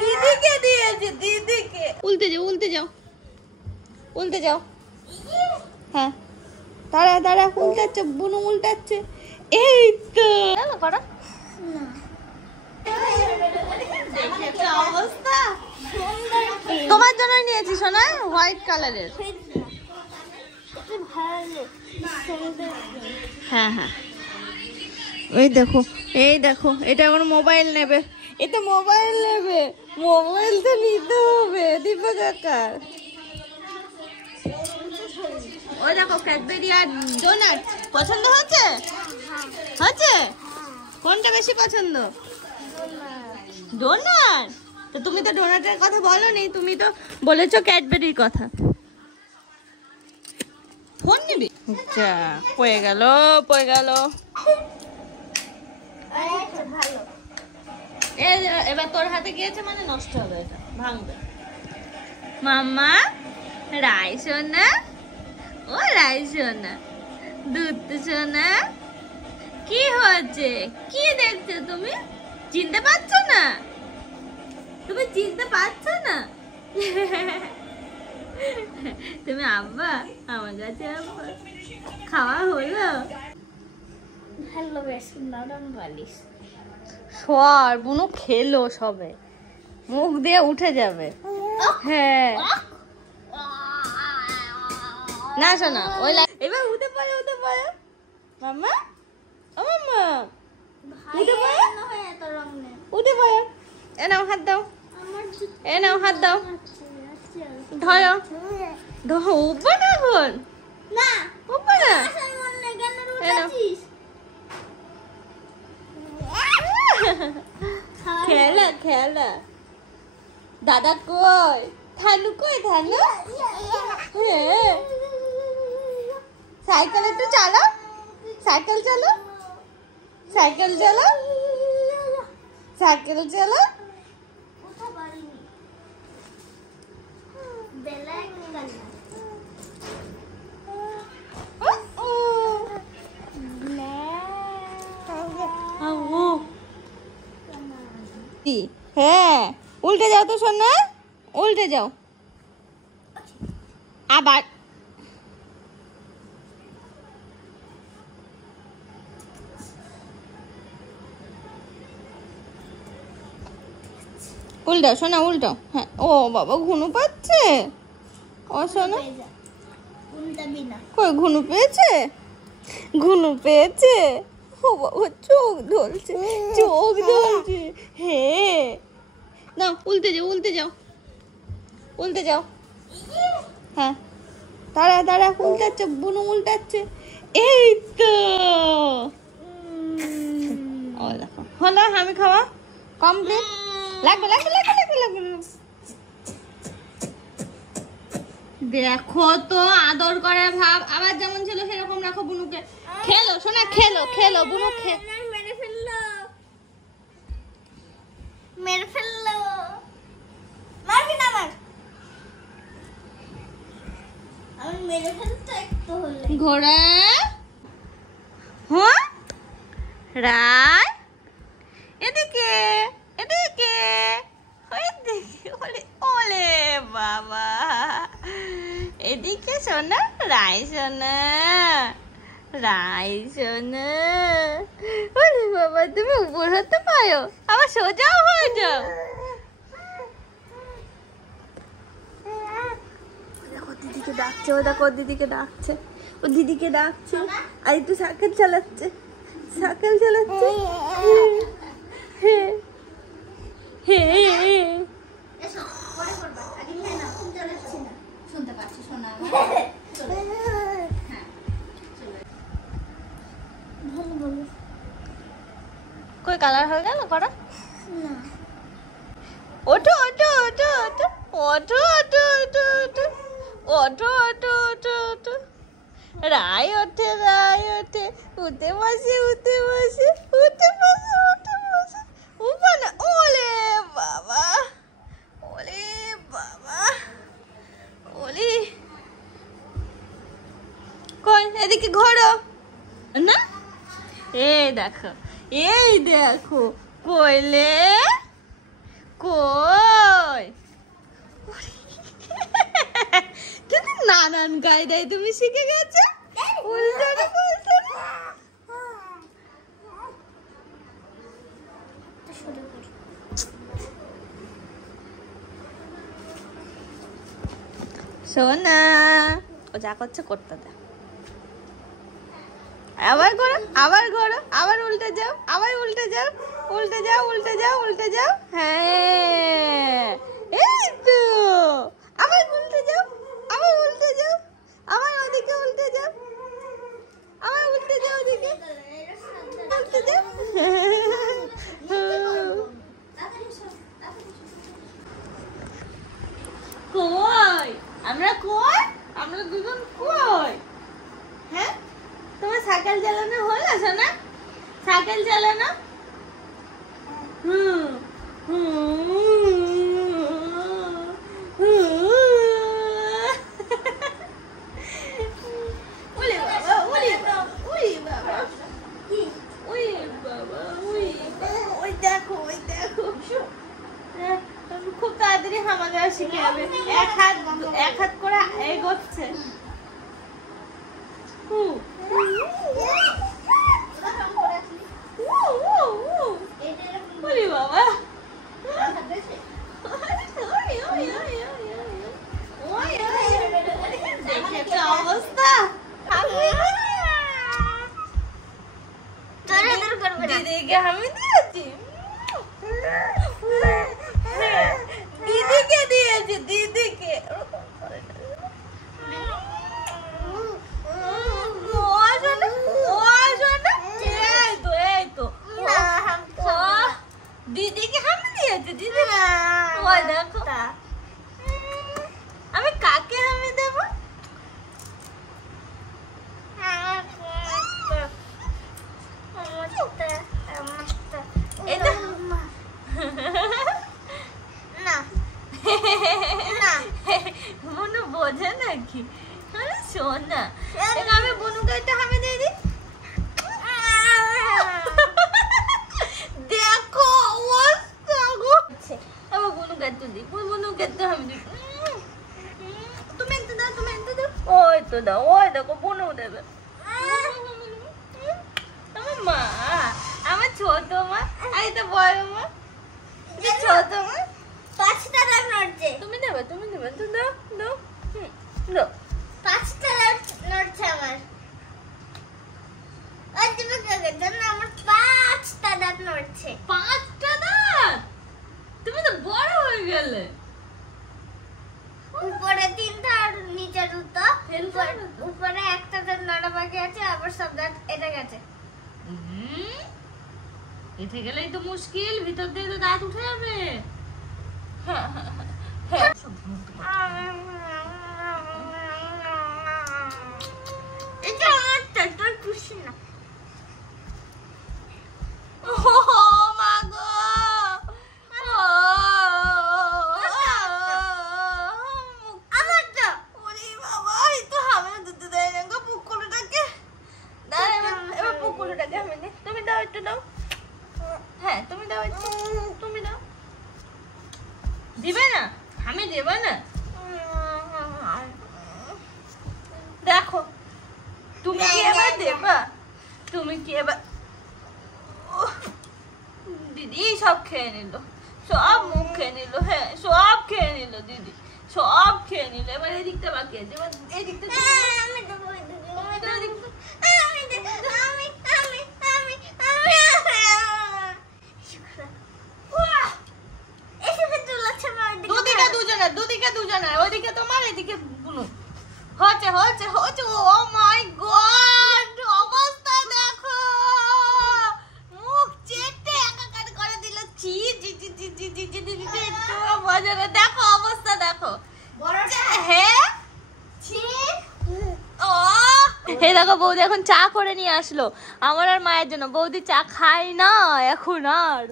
দিদিকে দিয়েছে, দিদিকে। উল্টে যাও, উল্টে যাও, উল্টে যাও। হ্যাঁ, দাঁড়া দাঁড়া, উল্টাচ্ছে, বুনু উল্টাচ্ছে। এই তো করো। অবস্থা তোমার জন্য নিয়েছি সোনা, হোয়াইট কালারের। হ্যাঁ হ্যাঁ, এই দেখো, এই দেখো, এটা আমার মোবাইল নেবে, এটা মোবাইল নেবে, মোবাইল তো নিতে হবে দীপা কাকার। ওই দেখো ক্যাডবেরি আর ডোনাট পছন্দ হচ্ছে, হচ্ছে কোনটা বেশি পছন্দ? ডোনাট। তো তুমি তো ডোনাটের কথা বলোনি, তুমি তো বলেছো ক্যাডবেরির কথা। ফোন নিবি? আচ্ছা, পড়ে গেল, পড়ে গেল। এবার তোর হাতে গিয়েছে মানে নষ্ট হবে, এটা ভাঙবে। মাম্মা রাই সোনা, ও রাই সোনা, দুধ সোনা, কি হচ্ছে? কি দেখছো তুমি? চিনতে পারছো না? তুমি চিনতে পারছো না? তুমি আব্বা, আমার কাছে আব্বা। খাওয়া হলো? ভালোবেসে নরম বালিশ। সর বুনো খেলো সবে, মুখ দিয়ে উঠে যাবে। হ্যাঁ না শোনা, ওই এবার উঠে পড়ে, উঠে পড়ে মাম্মা, ও মাম্মা উঠে পড়ে, উঠে পড়ে। এ নাও হাত দাও, এ নাও হাত দাও, ধরো ধরো, উঠবে না এখন, না উঠবে না। খেলা খেলা। দাদা কই? থানু কই? থানু হ্যাঁ, সাইকেল একটু চালাও, সাইকেল চালো, সাইকেল চালো, সাইকেল চালো। হ্যাঁ, উল্টে যাও তো সোনা, উল্টে যাও আবার। উল্টাও সোনা, উল্টাও। হ্যাঁ, ও বাবা ঘুনু পাচ্ছে, ও সোনা কই ঘুনু পেয়েছে, ঘুনু পেয়েছে। ও বাবা চোখ ঢলছে, চোখ ঢলছে। হ্যাঁ না, উল্টে যাও, উল্টে যাও, উল্টে যাও। হ্যাঁ দাঁড়া দাঁড়া, উল্টাচ্ছে, বুনু উল্টাচ্ছে। এই তো ও দেখো হলো, আমি খাওয়া কমপ্লিট। লাগবে লাগবে লাগবে লাগবে লাগবে। দেখো তো আদর করার ভাব, আবার যেমন ছিল সেরকম রাখো বুনুকে। খেলো সোনা, খেলো খেলো, বুনু মেরে ফেললো, মেরে ফেললো। মারবি না আমার, আমি মেরে ফেলতে একটু হলে। ঘোড়া হ্যাঁ, রাই এদিকে এদিকে, এদিকে। ওলে ওলে বাবা, এদিকে সোনা, রাই সোনা, রাই সোনা। ওরে বাবা, তুমি উপর হতে পারো, আবার সোজাও হয়ে যাও। দিদিকে ডাকছে, ও দেখো দিদিকে ডাকছে, ও দিদিকে ডাকছে। আর একটু সাইকেল চালাচ্ছে, সাইকেল চালাচ্ছে। হ্যাঁ হ্যাঁ, কই কালার হয়ে গেল করা? ওঠো ওঠো ওঠো ওঠো ওঠো ওঠো ওঠো ওঠো ওঠো ওঠো ওঠো ওঠো। রাই ওঠে, রাই ওঠে, উঠে বসে, উঠে বসে, উঠে বসে, উঠে বসে। উঠবে না, ওলে বাবা, ওলে বাবা, ওলে। কই এদিকে ঘোরো না, এ দেখো এই দেখো কইলে কই কিন্তু নানান কায়দায় তুমি শিখে গেছো উল্টানো পাল্টানো। সোনা ও যা করছে করতে দে। আবার করো আবার করো আবার উল্টে যাও আবার উল্টে যাও উল্টে যাও উল্টে যাও উল্টে যাও। হ্যাঁ এই তো আবার উল্টে যাও আবার উল্টে যাও আবার ওদিকে উল্টে যাও আবার উল্টে যাও ওদিকে উল্টে যাও। কই আমরা কই আমরা দুজন কই? হ্যাঁ তোমার সাইকেল চালানো হলো সোনা? সাইকেল চালানো? ওরে বাবা ওরে বাবা ওরে বাবা ওরে বাবা ওরে ওই দেখো ওই দেখো খুব তাড়াতাড়ি আমাকে শিখে যাবে। এক হাত করে এগোচ্ছে। বাবা অবস্থা দিদিকে আমি দিয়েছি দিদিকে দিয়েছি দিদিকে। দিদিকে আমি দিয়েছি দিদি দেখো আমি কাকে আমি দেব? মনু বোঝে নাকি? আরে সোনা আমি বনুকে একটা হামি দিয়ে দিই। দেখো অবস্থা গো আবার বনুকে একটু দিই বনুকে একটু হামি দিই। তুমি একটু দাও তুমি একটু দাও ওই তো দাও ওই দেখো বনু দেবে। আমার মা আমার ছোট মা আর এটা বড় মা ছোট মা 5টা দাঁত নড়ছে। তুমি দেবে তো দাও দাও দাও 5টা দাঁত নড়ছে আমার। ওই তুমি কাকে জানো আমার 5টা দাঁত নড়ছে। 5টা দাঁত? তুমি তো বড় হয়ে গেলে। উপরে 3টা আর নিচে 2টা। উপরে একটা দাঁত নড়া বাকি আছে আবার সব দাঁত এটা গেছে। এতে গেলেই তো মুশকিল ভিতর দিয়ে তো দাঁত উঠে যাবে। এটা আমার তোর খুশি না। দিবে না আমি দেব না। দেখো তুমি কি এবার দেবা? তুমি কি এবার? দিদি সব খেয়ে নিল সব মুখ খেয়ে নিল। হ্যাঁ সব খেয়ে নিল দিদি সব খেয়ে নিল। এবার এদিকটা বাকি আছে এদিকটা দুদিকে দুজনে ওইদিকে তোমার এদিকে বুনু হচ্ছে হচ্ছে হচ্ছে। ও মাই গড অবস্থা দেখো মুখ চেটে একাকার করে দিল। ছি জি জি জি জি জি জি জি একটু মজা না। দেখো অবস্থা দেখো হ্যাঁ ছি। ও হে দেখো বৌদি এখন চা করে নিয়ে আসলো আমার আর মায়ের জন্য। বৌদি চা খাই না এখন আর।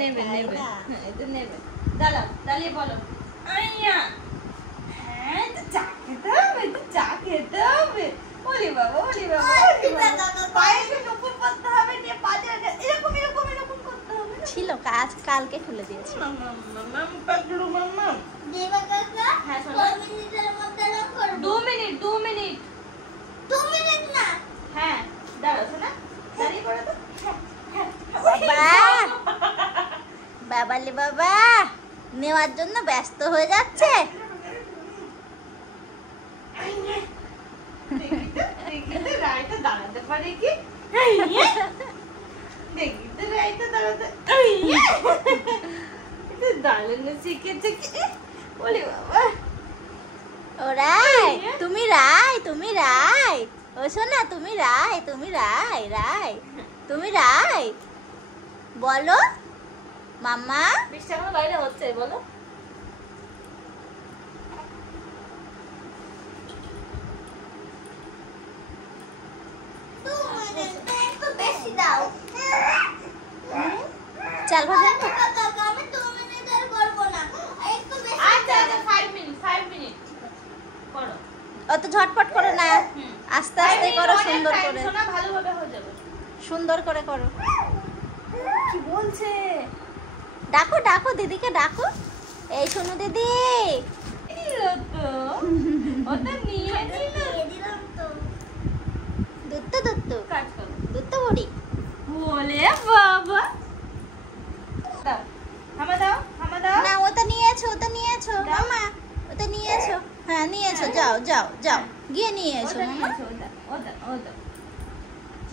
নেবে নেবে এটা নেবে দাঁড়াও দাঁড়িয়ে বলো আইয়া হ্যাঁ চা খেতে হবে চা খেতে হবে। ও ওলি বাবা ওলি বাবা পায়ে একটু নুপুর করতে হবে, নিয়ে পাজে এরকম এরকম এরকম করতে হবে। ছিল কাজ, কালকে খুলে দিয়েছি। মাম্মাম পাগলু মাম্মাম দেবা কাকা হ্যাঁ শোনো 2 মিনিটের মধ্যে রং করব। 2 মিনিট 2 মিনিট 2 মিনিট না। হ্যাঁ দাঁড়াও শোনা দাঁড়িয়ে পড়ো তো। বাবা বাবালে বাবা নেওয়ার জন্য ব্যস্ত হয়ে যাচ্ছে। দেখিতে রাইতে দাঁড়াতে পারে কি? দেখিতে রাইতে দাঁড়াতে দাঁড়ানো শিখেছে কি? ওলে বাবা ও রাই তুমি রাই, তুমি রাই, ও শোনা তুমি রাই, তুমি রাই, রাই তুমি রাই বলো মাম্মা। বৃষ্টি আমার বাইরে হচ্ছে বলো। একটু বেশি দাও। চাল ভাজা কাকা আমি 2 মিনিট আর করব না, একটু বেশি। আচ্ছা আচ্ছা 5 মিনিট করো। অত ঝটপট করো না, আস্তে আস্তে করো, সুন্দর করে শোনা ভালোভাবে হয়ে যাবে। সুন্দর করে করো। কি বলছে? ডাকো ডাকো দিদিকে ডাকো, এই শোনো দিদি। ওটা নিয়ে নিল। দিয়ে দিলাম তো। দুত্তু দুত্তু কাট করো। দুত্তু বুড়ি। বলে বাবা দাও হামা দাও হামা দাও। না ওটা নিয়েছো, ওটা নিয়েছো মামা, ওটা নিয়েছো। হ্যাঁ নিয়েছো, যাও যাও যাও গিয়ে নিয়ে এসো ওটা মামা, নিয়েছো, ওটা ওটা ওটা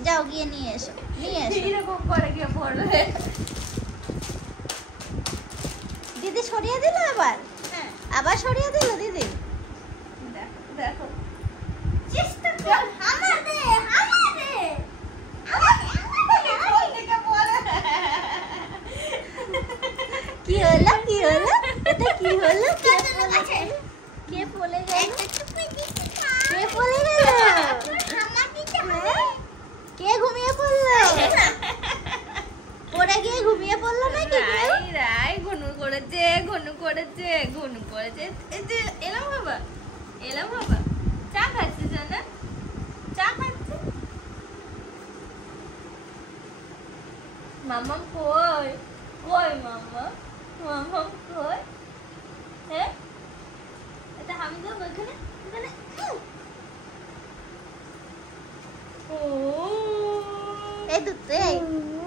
যাও গিয়ে নিয়ে এসো, নিয়ে এসো। এরকম করে গিয়ে পড়বে। দিদি সরিয়ে দিল আবার, হ্যাঁ আবার সরিয়ে দিল দিদি। দেখো দেখো চেষ্টা কর, হামা দে, হামা দে। কি হলো কি হলো, এটা কি হলো, কে কাজল কাছে কে পড়ে গেল, একটা টুপি দিতে না। কে পড়ে গেল, হামা দিতে হবে। কে ঘুমিয়ে পড়লো, পড়ে গিয়ে ঘুমিয়ে পড়লো নাকি কেউ? রাই রাই ঘনু করেছে ঘনু করেছে ঘনু করেছে। এই যে এলাম বাবা এলাম বাবা চা খাচ্ছে জানা, চা খাচ্ছে। মামাম কই কই মামা মামাম কই? হ্যাঁ এটা আমি যাবো এখানে এখানে। ও এই দুত্তু,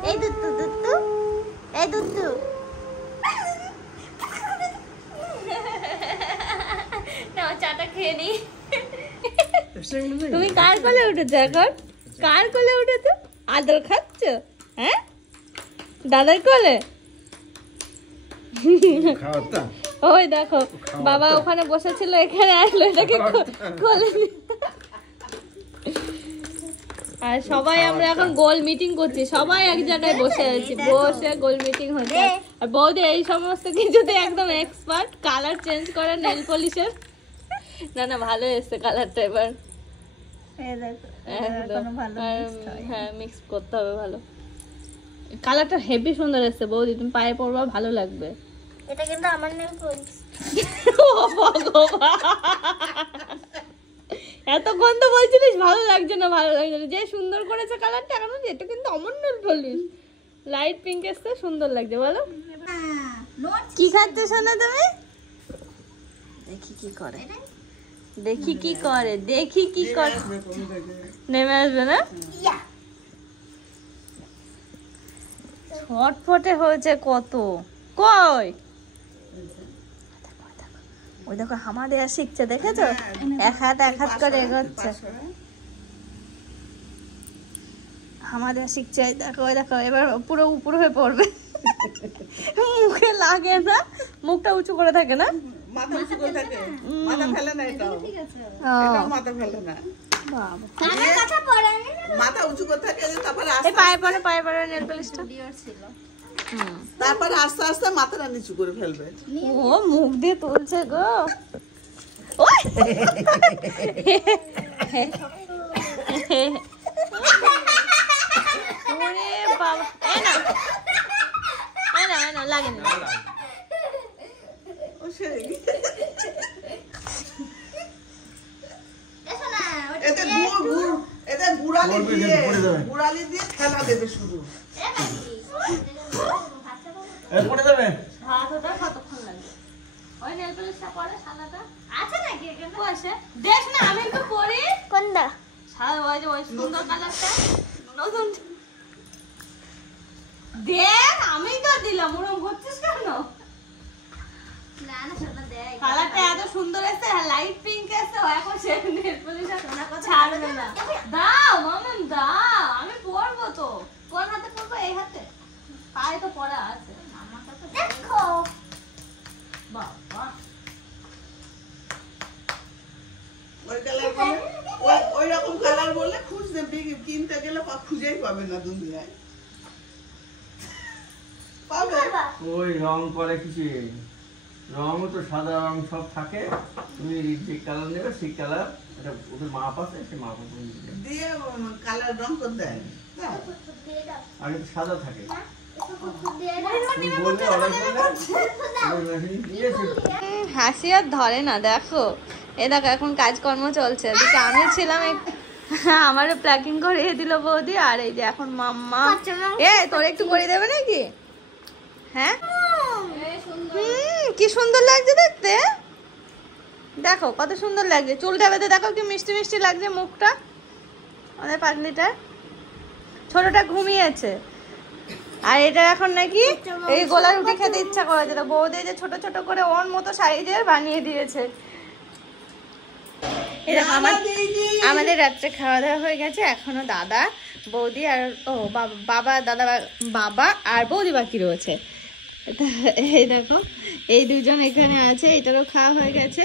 এই দুত্তু দুত্তু, এই দুত্তু। নাও চাটা খেয়ে নি। তুমি কার কোলে উঠেছো এখন? কার কোলে উঠেছো? আদর খাচ্ছ? হ্যাঁ দাদার কোলে? ওই দেখো বাবা ওখানে বসেছিল, এখানে আসলো, এটাকে কোলে নিয়ে। আর সবাই আমরা এখন গোল মিটিং করছি, সবাই এক জায়গায় বসে আছি, বসে গোল মিটিং হচ্ছে। আর বৌদি এই সমস্ত কিছুতে একদম এক্সপার্ট, কালার চেঞ্জ করে নেল পলিশের। না না ভালো এসছে কালারটা এবার, এই দেখো, একদম এখনো ভালো আর mixed হয়নি। হ্যাঁ মিক্স করতে হবে ভালো। কালারটা হেভি সুন্দর এসছে বৌদি, তুমি পায়ে পরবা ভালো লাগবে। এটা কিন্তু আমার নেল পলিশ। ও ভগবান, এতক্ষণ তো বলছিলিস ভালো লাগছে না ভালো লাগছে না, যে সুন্দর করেছে কালারটা, এখন বলছি এটা কিন্তু আমার নেল পলিশ। লাইট পিঙ্ক এসছে, সুন্দর লাগছে বলো। কি খাচ্ছ সোনা তুমি? দেখি কি করে, দেখি কি করে, দেখি কি করে। নেমে আসবে না? ইয়া ছটফটে হয়েছে কত। কই ওই দেখো হামা দেয়া শিখছে, দেখেছো? এক হাত করে এগোচ্ছে, হামা দেয়া শিখছে। এই দেখো ওই দেখো এবার পুরো উপর হয়ে পড়বে। মুখে লাগে না, মুখটা উঁচু করে থাকে না, মাথা উঁচু করে থাকে, মাথা ফেলে না, এটাও এটাও মাথা ফেলে না, বাবা আমার কথা পড়ে না। মাথা উঁচু করে থাকে, তারপরে এই আস্তে পায়ে পড়ে নেল পলিশটা। তারপরে আস্তে আস্তে মাথাটা নিচু করে ফেলবে। ও মুখ দিয়ে তুলছে গো। ওই! ওরে বাবা, এই না লাগেনি। ও সেরে গিয়ে। এসো না, এতে গুড় গুড় গুড়ালি দিয়ে খেলা দেবে শুধু। ভাত হতে কতক্ষণ লাগবে? ওই নেল পলিশটা পরে সাদাটা আছে নাকি এখানে? বসে দেখ না, আমি একটু পরি। কোনটা? সাদা ওই যে ওই সুন্দর কালারটা নতুন দেখ, আমি তো দিলাম। ওরম করছিস কেন? না না সোনা দেয় কালারটা এত সুন্দর আছে, লাইট পিঙ্ক আছে। ও এখন সে নেল পলিশটা ছাড়বে না। দাও মামা দাও, আমি পরবো তো। কোন হাতে পরবো? এই হাতে? পায়ে তো পরা আছে। দেখো বাবা ওই কালার বলে ওই রকম কালার বলে খুঁজতে কিনতে গেলে খুঁজেই পাবে না দুনিয়ায়। পাবে ওই রং করে কিছু রঙও তো সাদা রং সব থাকে। তুমি যে কালার নেবে সেই কালার, এটা ওদের মাপ আছে, সেই মাপ অনুযায়ী দিয়ে কালার রং করে দেয়। হ্যাঁ। দিয়ে দাও আগে তো সাদা থাকে। দিয়ে দাও তুমি বললে অর্ডার করলে ওই মেশিন দিয়েছে। হাসি আর ধরে না। দেখো এ দেখো এখন কাজকর্ম চলছে। এদিকে আমি ছিলাম আমারও প্ল্যাকিং করিয়ে দিল বৌদি। আর এই যে এখন মাম্মা তোর একটু করে দেবে নাকি? হ্যাঁ কি সুন্দর লাগছে দেখতে। দেখো কত সুন্দর লাগছে। চুলটা বেঁধে দেখো কি মিষ্টি মিষ্টি লাগছে মুখটা। আমাদের পাগলিটা ছোটটা ঘুমিয়েছে। আর এটা এখন নাকি এই গোলা রুটি খেতে ইচ্ছা করেছে, তো বৌদি যে ছোট ছোট করে ওর মতো সাইজের বানিয়ে দিয়েছে। এই দেখো আমাদের রাত্রে খাওয়া দাওয়া হয়ে গেছে। এখনো দাদা বৌদি আর বাবা দাদা বাবা আর বৌদি বাকি রয়েছে। এই দেখো এই দুজন এখানে আছে। এটারও খাওয়া হয়ে গেছে।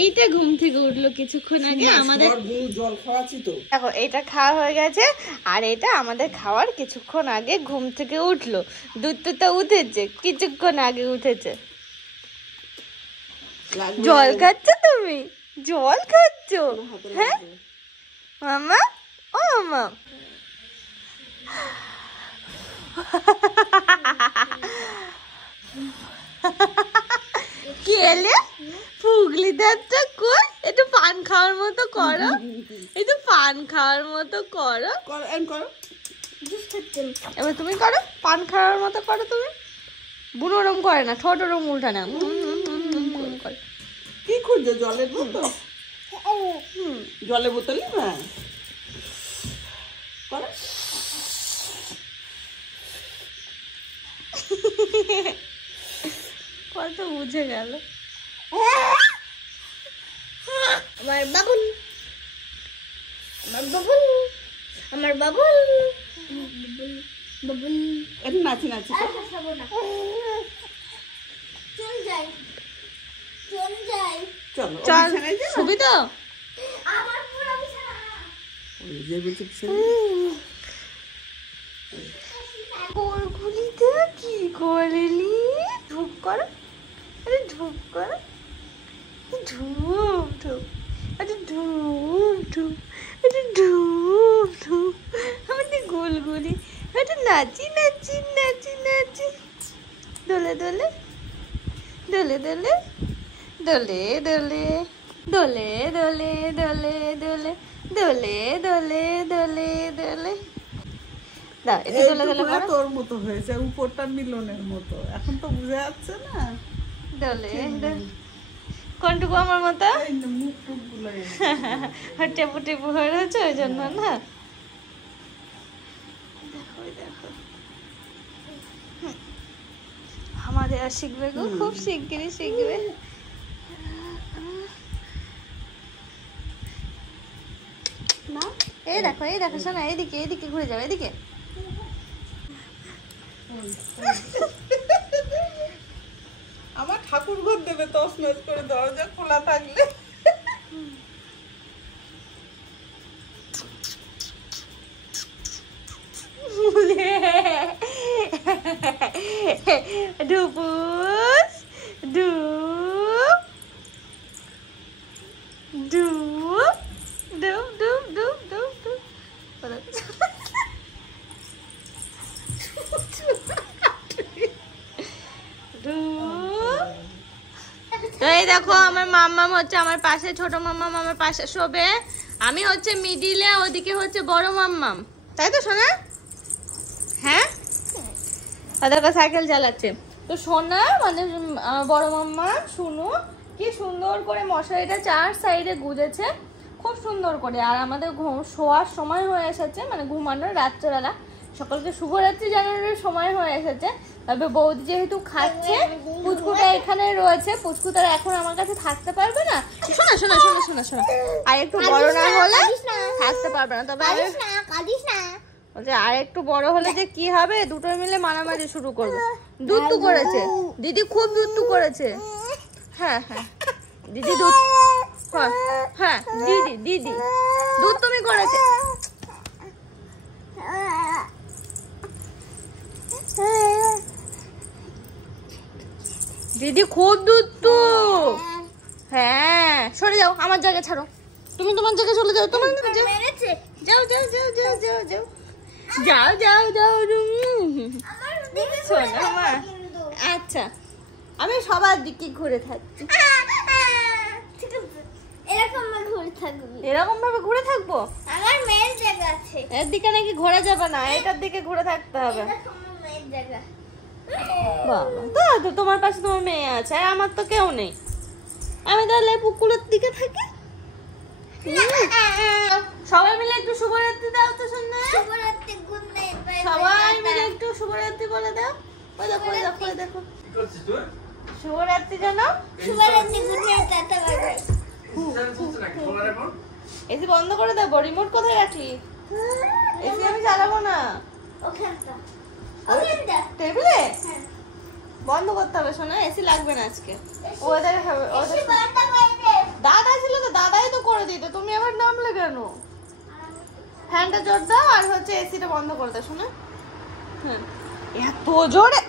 এইটা ঘুম থেকে উঠলো কিছুক্ষণ আগে। আমাদের জল খাওয়াচ্ছি তো। দেখো এটা খাওয়া হয়ে গেছে। আর এটা আমাদের খাওয়ার কিছুক্ষণ আগে ঘুম থেকে উঠলো। দুধটা উঠেছে, কিছুক্ষণ আগে উঠেছে। জল খাচ্ছ তুমি? জল খাচ্ছ? হ্যাঁ মামা, ও মামা কি এলে ফুগলি দাঁতটা কই? একটু পান খাওয়ার মতো করো, একটু পান খাওয়ার মতো করো। এবার তুমি করো, পান খাওয়ার মতো করো। তুমি বুড়ো ওরম করে না, ছোট ওরম উল্টা না করে। কি খুঁজছো? জলের বোতল? জলের বোতল না করো। কত বুঝে গেল। আমার বাবুল, আমার বাবুল, আমার বাবুল, বাবুল। একটু নাচি নাচি আর খাবো না। চল যাই, চল যাই। চলো চল শুবি তো? আমার পুরো বিছানা। ওই যে বলছে কোরগুলিতে কি করলি? ধূপ করো, আরে ধূপ করো, ধূপ ধূপ, আরে ধূপ ধূপ, আরে ধূপ ধূপ। আমাদের গোলগুলি আরে নাচি নাচি নাচি নাচি, দোলে দোলে দোলে দোলে দোলে দোলে দোলে দোলে দোলে দোলে দোলে দোলে দোলে দোলে। দাও একটু দোলে দোলে করো। তোর মতো হয়েছে, উপরটা মিলনের মতো। এখন তো বুঝা যাচ্ছে না। দোলে কোনটুকু আমার মতো? এই যে মুখ টুক গুলো টেপু টেপু হয়ে রয়েছে ওই জন্য না। দেখো দেখো আমাদের আর শিখবে গো, খুব শিগগিরই শিখবে। এই দেখো শোনা, এদিকে এদিকে ঘুরে যাবে, এদিকে। আমার ঠাকুর ঘর দেবে তছনছ করে দরজা খোলা থাকলে। ডুপুস ডুপ ডুপ ডুপ ডুপ ডুপ ডুপ ডুপ। তো এই দেখো আমার মাম্মাম হচ্ছে আমার পাশে, ছোট মাম্মাম আমার পাশে শোবে। আমি হচ্ছে মিডিলে, ওদিকে হচ্ছে বড় মাম্মাম, তাই তো সোনা? হ্যাঁ, দেখো সাইকেল চালাচ্ছে। তো সোনা মানে বড় মাম্মা শুনো কি সুন্দর করে মশারিটা 4 সাইডে গুজেছে, খুব সুন্দর করে। আর আমাদের শোয়ার সময় হয়ে এসেছে, মানে ঘুমানোর রাত্রেবেলা। সকলকে শুভরাত্রি জানানোর সময় হয়ে এসেছে। তবে বৌদি যেহেতু খাচ্ছে, পুচকুটা এখানে রয়েছে, পুচকুটার এখন আমার কাছে থাকতে পারবে না। শোনা শোনা শোনা শোনা শোনা, আর একটু বড় না হলে থাকতে পারবে না। তবে আর একটু বড় হলে যে কি হবে, দুটোই মিলে মারামারি শুরু করবে। দুধটু করেছে দিদি, খুব দুধটু করেছে। হ্যাঁ হ্যাঁ দিদি দুধ, হ্যাঁ দিদি দিদি দুধ তুমি করেছে। দিদি খুব দুধটু। হ্যাঁ সরে যাও, আমার জায়গা ছাড়ো, তুমি তোমার জায়গায় চলে যাও। তোমার যাও যাও যাও যাও যাও যাও যাও যাও যাও শোনো মা। আচ্ছা আমি সবার দিকে ঘুরে থাকছি, এরকম ভাবে ঘুরে থাকবো। আমার মেয়ের জায়গা আছে, এর দিকে নাকি ঘোরা যাবে না, এটার দিকে ঘুরে থাকতে হবে। আমার মেয়ের জায়গা। বাবা তো তোমার পাশে তোমার মেয়ে আছে, আর আমার তো কেউ নেই। আমি তাহলে পুকুরের দিকে থাকি। সবাই মিলে একটু শুভরাত্রি দাও তো শুনলে, শুভরাত্রি, গুড নাইট, বাই বাই। সবাই মিলে একটু শুভরাত্রি বলে দাও। ওই দেখো ওই দেখো ওই দেখো, কি করছিস তুই? শুভরাত্রি জানো। শুভরাত্রি, good night, tata, bye bye. AC বন্ধ করে দেবো। রিমোট কোথায় রাখলি? এসি আমি চালাবো না। ওখানটা, ওখানটা টেবিলে বন্ধ করতে হবে। শোনা এসি লাগবে না আজকে। ওদের এসি বন্ধ করে দে। দাদা ছিল তো, দাদাই তো করে দিত, তুমি আবার নামলে কেন? ফ্যানটা জোর দাও আর হচ্ছে এসিটা বন্ধ করে দাও। শোনা হ্যাঁ, এত জোরে